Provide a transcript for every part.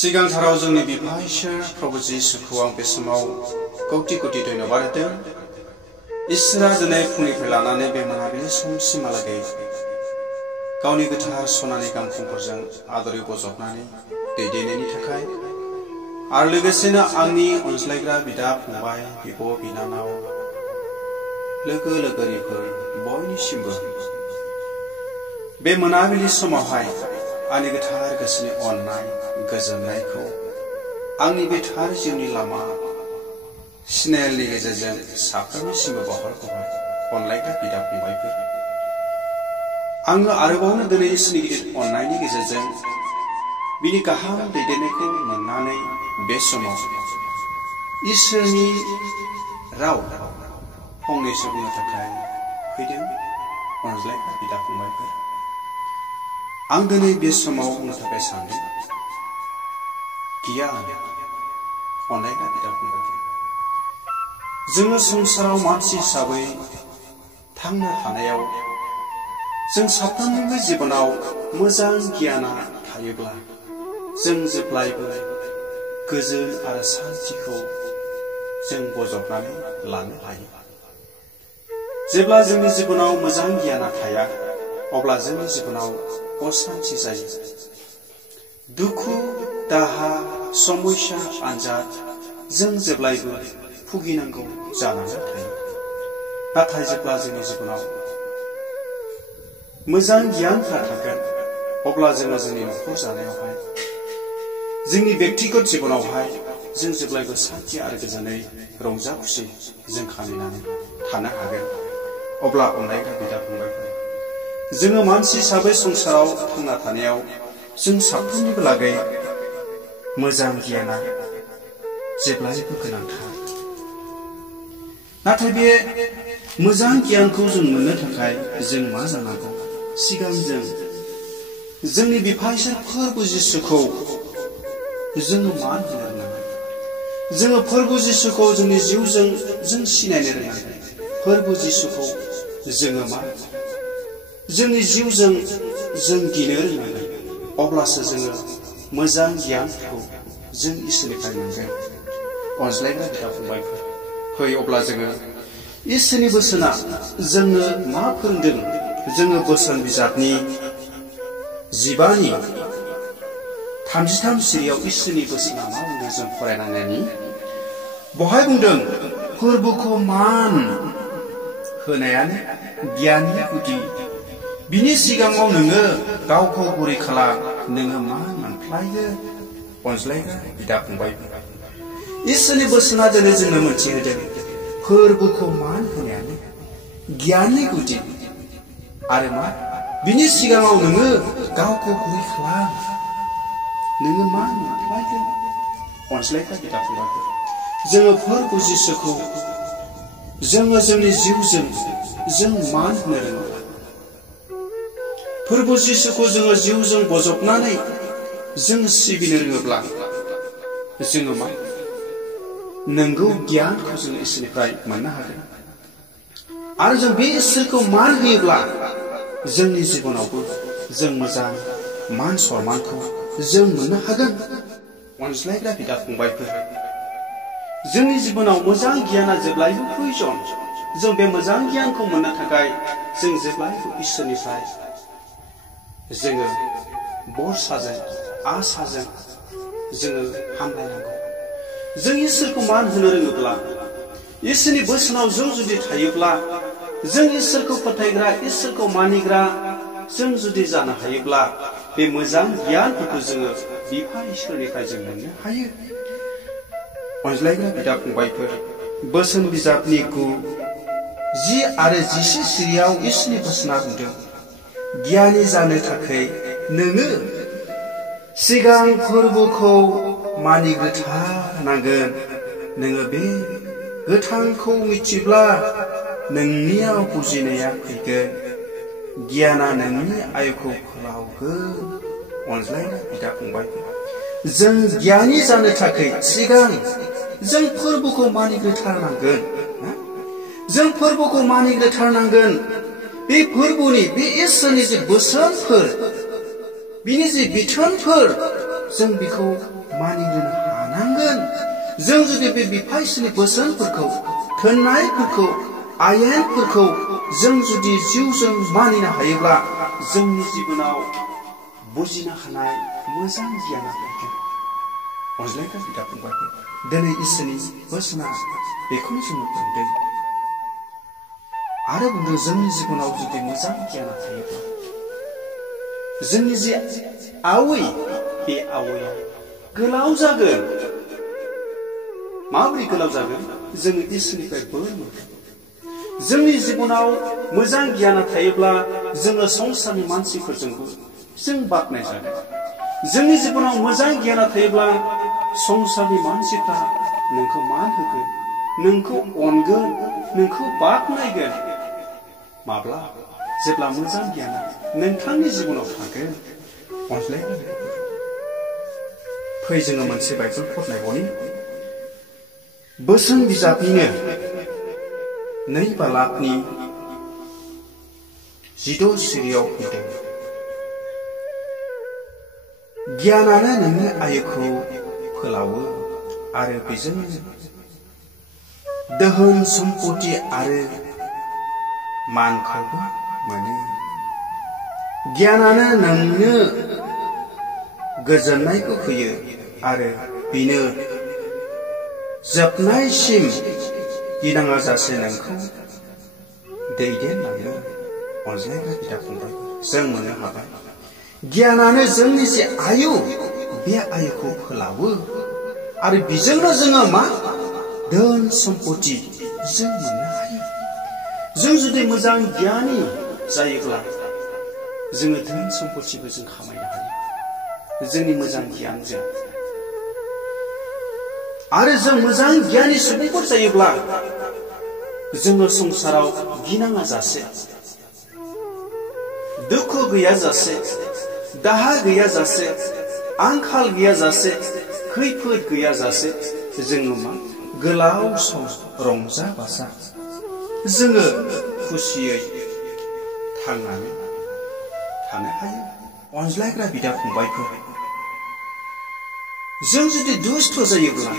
सिगांथाराव जोंनि बिफा इसोर प्रभु जिसुखौ आं बे समाव कौटि कौटि धन्यबाद होदों। इसोरा दिनै फुंनिफ्राय लानानै बे मोनाबिलि समसिमहालागै गावनि गोथार सनानि गांखंफोरजों आदरै बजबनानै दैदेननायनि थाखाय आरो लोगोसेनो आंनि अनज्लायग्रा बिदा फंबाय बिब' बिनानाव लोगो लोगोरिफोर बयनिसिमबो बे मोनाबिलि समावहाय आंनि गोथार गोसोनि अननाय गोजोननायखौ आंनि बे थार जिउनि लामा सिनेलनि गेजेरजों साफ्रोमनिसिमबो बावहरबाय। अनलायग्रा बिदा फंबायफोर, आङो आरोबावनो दिनै इसोरनि गिदिर अननायनि गेजेरजों बिनि गाहाम दैदेननायखौ मोननानै बे समाव इसोरनि राव फंनैसो बुंनो थाखाय फैदों। अनज्लायग्रा बिदा फंबायफोर, आं दिनै बे समाव बुंनो थाखाय सानदों गियान। अनलायग्रा बिदा फंबायफोर, जोङो संसाराव मानसि हिसाबै थांनो थानायाव जों साफ्रोमनिबो जिबनाव मोजां गियाना थायोब्ला जों जेब्लायबो गोजोन आरो सान्थिखौ जों बजबनानै लानो हायो। जेब्ला जोंनि जिबनाव मोजां गियाना थाया अब्ला जोंनि जिबनाव असान्थि जायो। दुखु दाहा समस्या आनजाद जों जेब्लायबो भुगिनांगौ जानानै थायो। नाथाय जेब्ला जोंनि जिबनाव मोजां गियानफोरा थागोन अब्ला जोङो जोंनि न'खर जानायावहाय जोंनि व्यक्तिगत जिबनावहाय जों जेब्लायबो सान्थि आरो गोजोनै रंजा खुसि जों खालामनानै थानो हागोन। अब्ला अनलायग्रा बिदा फंबायफोर, जोङो मानसि हिसाबै संसाराव थांना थानायाव जों साफ्रोमनिबो लागै मोजां गियाना जेब्लायबो गोनांथार। नाथाय बे मोजां गियानखौ जों मोननो थाखाय जों मा जानांगौ? सिगां जोंनि बिफा इसोर फोरबु जिसुखौ जोङो मान होनो रोंनांगोन। जोङो फोरबु जिसुखौ जोंनि जिउजों जों सिनायनो रोंनांगोन। फोरबु जिसुखौ जोङो जोंनि जिउजों जों गिनो रोंनांगोन। अब्लासो जोङो मोजां गियानखौ जों इसोरनिफ्राय मोनगोन। अनज्लायग्रा बिदा फंबायफोर, फै अब्ला जोङो इसोरनि बोसोना जोंनो मा फोरोंदों जोङो बोसोन बिजाबनि 15:33 सिरियाव इसोरनि बोसोना मा बुंदों जों फरायनायनि बहाय बुंदों फोरबोखौ मान होनायानो गियाननि गुदि। बिनि सिगाङाव नोङो गावखौ गुरै खालाम, नोङो मा मोनफ्लायो? अनज्लायग्रा बिदा फंबायफोर, इसोरनि बोसोना दिनै जोंनो मोनथिहोदों फोरबोखौ मान होनायानो गियाननि गुदि। आरो मा? बिनि सिगाङाव नोङो गावखौ गुरै खालाम, नोङो मा मोनफ्लायगोन? अनज्लायग्रा बिदा फंबायफोर, जोङो फोरबु जिसुखौ जोङो जोंनि जिउजों जों मान होनो रोङो। फोरबु जिसुखौ जोङो जिउजों बजबनानै जों सिबिनो रोङोब्ला जोङो मा नंगौ गियानखौ जों इसोरनिफ्राय मोननो हागोन। आरो जों बे इसोरखौ मान होयोब्ला जोंनि जिबनावबो जों मोजां मान सन्मानखौ जों मोननो हागोन। अनज्लायग्रा बिदा फंबायफोर, जोंनि जिबनाव मोजां गियाना जेब्लायबो प्रयोजन। जों बे मोजां गियानखौ मोननो थाखाय जों जेब्लायबो इसोरनिफ्राय जोङो बरसाजों आसाजों जोङो हामलायनांगौ। जों इसोरखौ मान होनो रोङोब्ला, इसोरनि बोसोनाव जों जुदि थायोब्ला, जों इसोरखौ फोथायग्रा इसोरखौ मानिग्रा जों जुदि जानो हायोब्ला बे मोजां गियानफोरखौ जोङो बिफा इसोरनिफ्राय जों मोननो हायो। अनज्लायग्रा बिदा फंबायफोर, बोसोन बिजाबनि 9, 10 आरो 11 सिरियाव इसोरनि बोसोना बुंदों गियानि जानो थाखाय नोङो सिगां फोरबोखौ मानिग्रोथारनांगोन। नोङो बे गोथांखौ मिथिब्ला नोंनियाव बुजिनाया फैगोन, गियाना नोंनि आयुखौ फोलावगोन। अनज्लायग्रा बिदा फंबायफोर, जों गियानि जानो थाखाय सिगां जों फोरबोखौ मानिग्रोथारनांगोन। जों फोरबोखौ मानिग्रोथारनांगोन। बे फोरबोनि बे इसोरनि जे बोसोनफोर, बिनि जे बिथोनफोर जों बेखौ मानिग्रोनो हानांगोन। जों जुदि बे बिफा इसोरनि बोसोनफोरखौ, थोननायफोरखौ, आयेनफोरखौ जों जुदि जिउजों मानिनो हायोब्ला जोंनि जिबनाव बुजिनो हानाय मोजां गियाना फैगोन। अनज्लायग्रा बिदा फंबायफोर, दिनै इसोरनि बोसोना बेखौनो जोंनो फोरोंदों आरो बुंदों जोंनि जिबनाव जुदि मोजां गियाना थायोब्ला जोंनि जे आवै, बे आवैया गोलाव जागोन। माबोरै गोलाव जागोन? जोङो इसोरनिफ्राय बोर मोनगोन। जोंनि जिबनाव मोजां गियाना थायोब्ला जोङो संसारनि मानसिफोरजोंबो जों बाख्नायजागोन। जोंनि जिबनाव मोजां गियाना थायोब्ला संसारनि मानसिफ्रा नोंखौ मान होगोन, नोंखौ अनगोन, नोंखौ बाख्नायगोन। माब्ला? जेब्ला मोजां गियाना नोंथांनि जिबनाव थागोन। अनज्लायग्रा फै जोङो मोनसे बाइबेल फरायनायनि बोसोन बिजाबनिनो 2 बालाकनि 16 सिरियाव फैदों। गियानानो नोंनि आयुखौ फोलावो आरो बेजोंनो दोहोन सम्पति आरो मानखौबो मोनो। गियानानो नोंनो गोजोननायखौ होयो आरो बेनो जोबनायसिम गिनाङा जासे नोंखौ दैदेनलाङो। अनज्लायग्रा बिदा फंबाय, जों मोननो हाबाय गियानानो जोंनि जे आयु, बे आयुखौ फोलावो आरो बेजोंनो जोङो मा? धोन सम्पति जों मोननो हायो। जों जुदि मोजां गियानि जायोब्ला जोङो धोन सम्पतिबो जों खामायनो हायो जोंनि मोजां गियानजों। आरो जों मोजां गियानि सुबुंफोर जायोब्ला जोङो संसाराव गिनाङा जासे, दुखु गैयाजासे, दाहा गैयाजासे, आंखाल गैयाजासे, खैफोद गैयाजासे जोङो मा? गोलाव सम रंजा बाजा जोङो खुसियै थांनानै थानो हायो। अनज्लायग्रा बिदा फंबायफोर, जों जुदि दुष्ट जायोब्ला,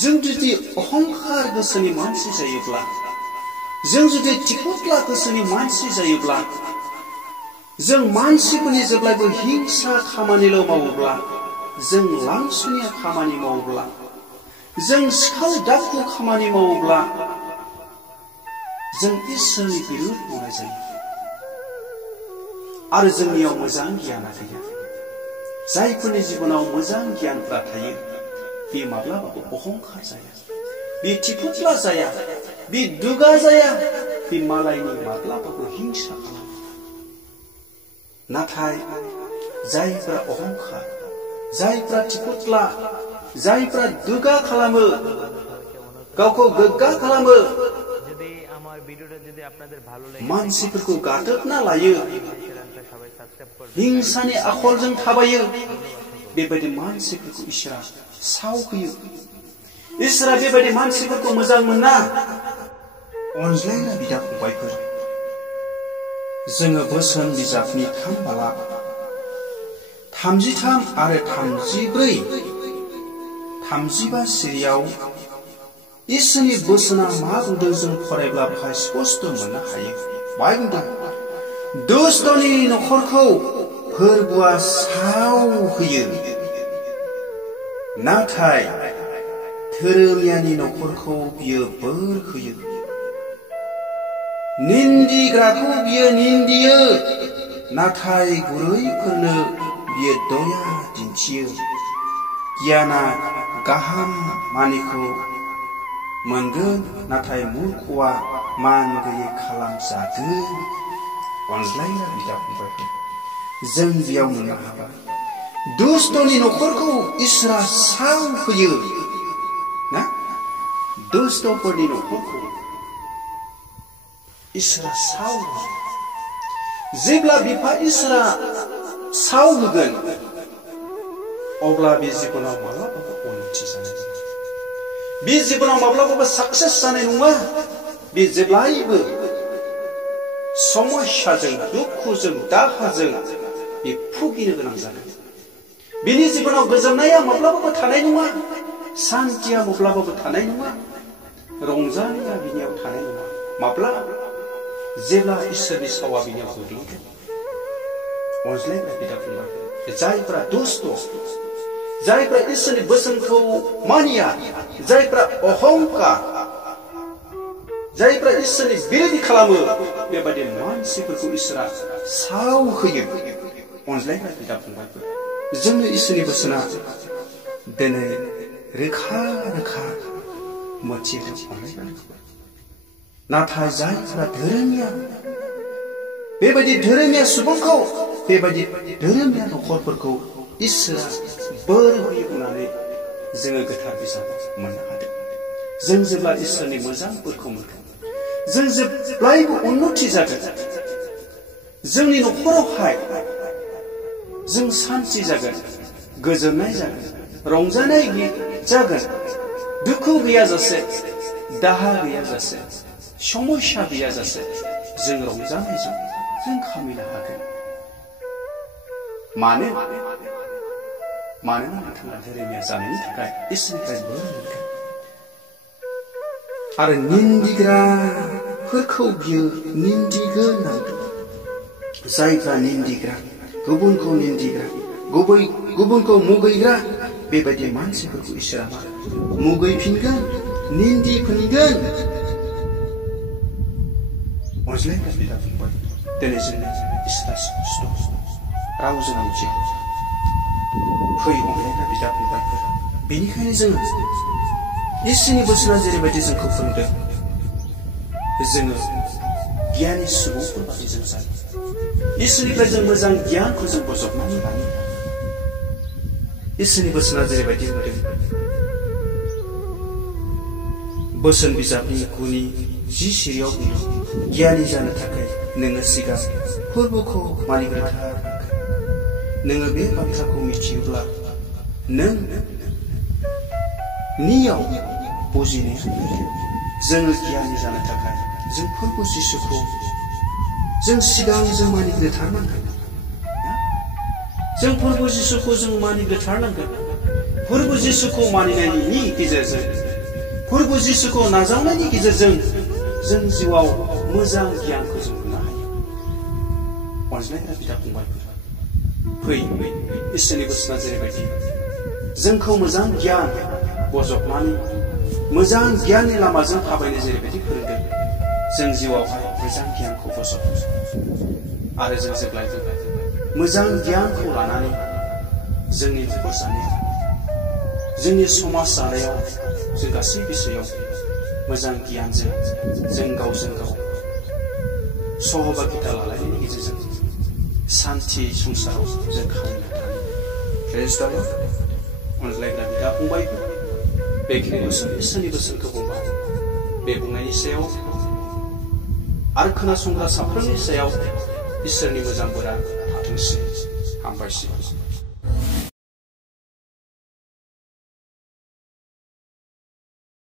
जों जुदि अहंखार गोसोनि मानसि जायोब्ला, जों जुदि थिखुथ्ला गोसोनि मानसि जायोब्ला, जों मानसिफोरनि जेब्लायबो हिंसा खामानिल' मावोब्ला, जों लांसुनिया खामानि मावोब्ला, जों सिखाव दाखु खामानि मावोब्ला जों इसोरनि बिरुद मावनाय जायो आरो जोंनियाव मोजां गियाना गैया। जायफोरनि जिबनाव मोजां गियानफ्रा थायो बे माब्लाबाबो अहंखार जाया, बे थिखुथ्ला जाया, बे दुगा जाया, बे मालायनि माब्लाबाबो हिंसा खालामा। नाथाय जायफ्रा अहंखार, जायफ्रा थिखुथ्ला, जायफ्रा दुगा खालामो, गावखौ गोग्गा खालामो, मानसिफोरखौ गादबना लायो, हिंसानि आखलजों थाबायो, बेबायदि मानसिफोरखौ इसोरा सावहोयो। इसोरा बेबायदि मानसिफोरखौ मोजां मोना। अनज्लायग्रा बिदा फंबायफोर, जोङो बोसोन बिजाबनि 3 बालाक 33 आरो 34, 35 सिरियाव इसोरनि बोसोना मा बुंदों जों फरायब्ला बेहाय स्पष्ट मोननो हायो। बाय बुंदों, दुष्टनि नखरखौ फोरबुआ सावहोयो, नाथाय धोरोमियानि नखरखौ बियो बोर होयो। निन्दिग्राखौ बियो निन्दियो, नाथाय गुरैफोरनो बियो दया दिन्थियो। गियाना गाहाम मानिखौ मोनगोन, नाथाय मूर्खआ मान गैयै खालामजागोन। अनज्लायग्रा बिदा फंबायफोर, जों बेयाव मोननो हाबाय दुष्टनि नखरखौ इसोरा सावहोयो ना? दुष्टफोरनि नखरखौ इसोरा सावहोयो। जेब्ला बिफा इसोरा सावहोगोन अब्ला बे जिबनाव माब्लाबाबो उन्नति जानाय नङा, बे जिबनाव माब्लाबाबो साक्सेस जानाय नङा। बे जेब्लायबो समस्याजों, दुखुजों, दाहाजों बे भुगिनो गोनां जागोन। बिनि जिबनाव गोजोननाया माब्लाबाबो थानाय नङा, सान्थिया माब्लाबाबो थानाय नङा, रंजानाया बिनियाव थानाय नङा। माब्ला जेब्ला इसोरनि सावा बिनियाव गोग्लैगोन। अनज्लायग्रा बिदा फंबाय, जायफ्रा दुस्त, जायफ्रा इसोरनि बोसोनखौ मानिया, जायफ्रा अहंकार, जायफ्रा इसोरनि बिरोधि खालामो, बेबायदि मानसिफोरखौ इसोरा साव होयो। अनज्लायग्रा बिदा फंबायफोर, जोंनो इसोरनि बोसोना दिनै रोखा रोखा मोनथिहोदों। नाथाय जायफ्रा धोरोमिया, बेबायदि धोरोमिया सुबुंखौ, बेबायदि धोरोमिया नखरफोरखौ इसोरा बोर होयो होननानै जोङो गोथार बिजाबाव मोननो हादों। जों जेब्ला इसोरनि मोजां बोरखौ मोनगोन, जों जेब्लायबो उन्नति जागोन। जोंनि नखरावहाय जों सान्थि जागोन, गोजोननाय जागोन, रंजानाय जागोन, दुखु गैयाजासे, दाहा गैयाजासे, समस्या गैयाजासे जों रंजानायजों जों खामायनो हागोन। मानोना नोंथाङा धोरोमिया जानायनि थाखाय इसोरनिफ्राय बोर मोनगोन। आरो निन्दिग्राफोरखौ बियो निन्दिगोन नांगौ। जायफ्रा निन्दिग्रा, गुबुनखौ निन्दिग्रा, गुबुनखौ मुगैग्रा, बेबायदि मानसिफोरखौ इसोरा मुगैफिनगोन, निन्दिफिनगोन। अनज्लायग्रा बिदा फंबाय, दिनै जोंनो इसोरा स्पष्ट रावजों मिथिगौ। फै अनलायग्रा बिदा फंबायफोर, बेनिखायनो जोङो इसोरनि बोसोना जेरैबायदि जोंखौ फोरोंदों, जोङो गियानि सुबुंफोर बायदि जों जायो। इसोरनिफ्राय जों मोजां गियानखौ जों बजबनानै लायो। इसोरनि बोसोना जेरैबायदि बुंदों, बोसोन बिजाबनि 9:10 सिरियाव बुंदों, गियानि जानो थाखाय नोङो सिगां फोरबोखौ मानिग्रोथारनांगोन। नोङो बे बाथ्राखौ मिथियोब्ला नों नियाव बुजिनाया जोङो गियानि जानो थाखाय जों फोरबो जिसुखौ जों सिगां जों मानिग्रोथारनांगोन। जों फोरबो जिसुखौ जों मानिग्रोथारनांगोन। फोरबो जिसुखौ मानिनायनि गेजेरजों, फोरबो जिसुखौ नाजावनायनि गेजेरजों जों जिउआव मोजां गियानखौ जों मोननो हायो। अनज्लायग्रा बिदा फंबायफोर, फै इसोरनि बोसोना जेरैबायदि जोंखौ मोजां गियान बजबनानै मोजां गियाननि लामाजों थाबायनो जेरैबायदि फोरोंदों, जों जिउआवहाय मोजां गियानखौ बजबनो आरो जों जेब्लायबो मोजां गियानखौ लानानै जोंनि नखर जानायाव, जोंनि समाज जानायाव, जों गासै बिसयाव मोजां गियानजों जों गावजों गाव सहभागिता लालायनायनि गेजेरजों सान्थि संसाराव जों खामायनो हायो। प्रेज द लर्ड। अनज्लायग्रा बिदा फंबायफोर, बेखिनि इसोरनि बोसोनखौ बुंबाय। बे बुंनायनि सायाव आरो खोनासंग्रा साफ्रोमनि सायाव इसोरनि मोजां बोरा थाथोंसै। हामबायसै।